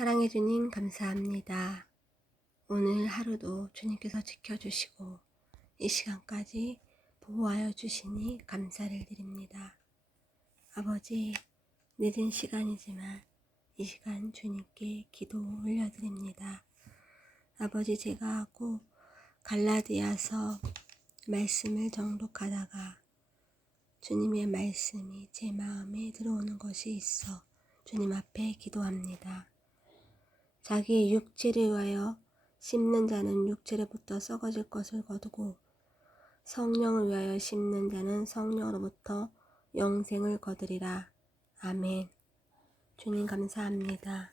사랑해 주님 감사합니다. 오늘 하루도 주님께서 지켜주시고 이 시간까지 보호하여 주시니 감사를 드립니다. 아버지, 늦은 시간이지만 이 시간 주님께 기도 올려드립니다. 아버지, 제가 꼭 갈라디아서 말씀을 정독하다가 주님의 말씀이 제 마음에 들어오는 것이 있어 주님 앞에 기도합니다. 자기 육체를 위하여 심는 자는 육체로부터 썩어질 것을 거두고 성령을 위하여 심는 자는 성령으로부터 영생을 거두리라. 아멘. 주님 감사합니다.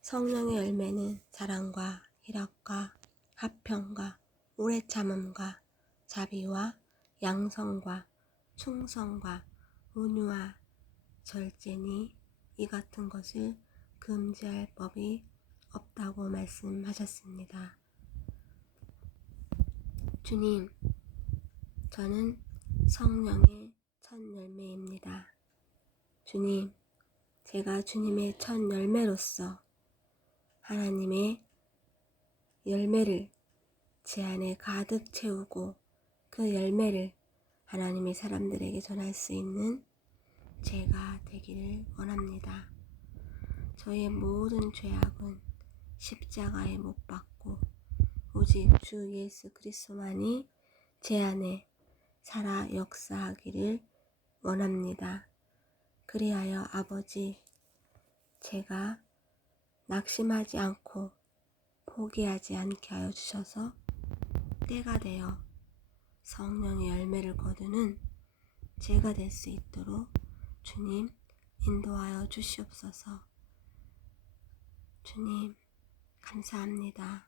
성령의 열매는 사랑과 희락과 화평과 오래 참음과 자비와 양성과 충성과 온유와 절제니 이 같은 것을 금지할 법이 없다고 말씀하셨습니다. 주님, 저는 성령의 첫 열매입니다. 주님, 제가 주님의 첫 열매로서 하나님의 열매를 제 안에 가득 채우고 그 열매를 하나님의 사람들에게 전할 수 있는 제가 되기를 원합니다. 저의 모든 죄악은 십자가에 못 박고 오직 주 예수 그리스도만이 제 안에 살아 역사하기를 원합니다. 그리하여 아버지, 제가 낙심하지 않고 포기하지 않게 하여 주셔서 때가 되어 성령의 열매를 거두는 제가 될 수 있도록 주님 인도하여 주시옵소서. 주님, 감사합니다.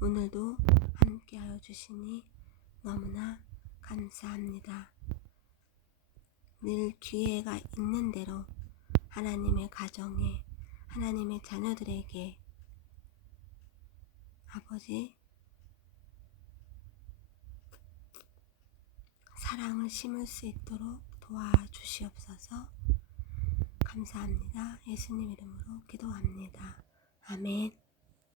오늘도 함께하여 주시니 너무나 감사합니다. 늘 기회가 있는 대로 하나님의 가정에, 하나님의 자녀들에게 아버지 사랑을 심을 수 있도록 도와주시옵소서. 감사합니다. 예수님 이름으로 기도합니다. 아멘.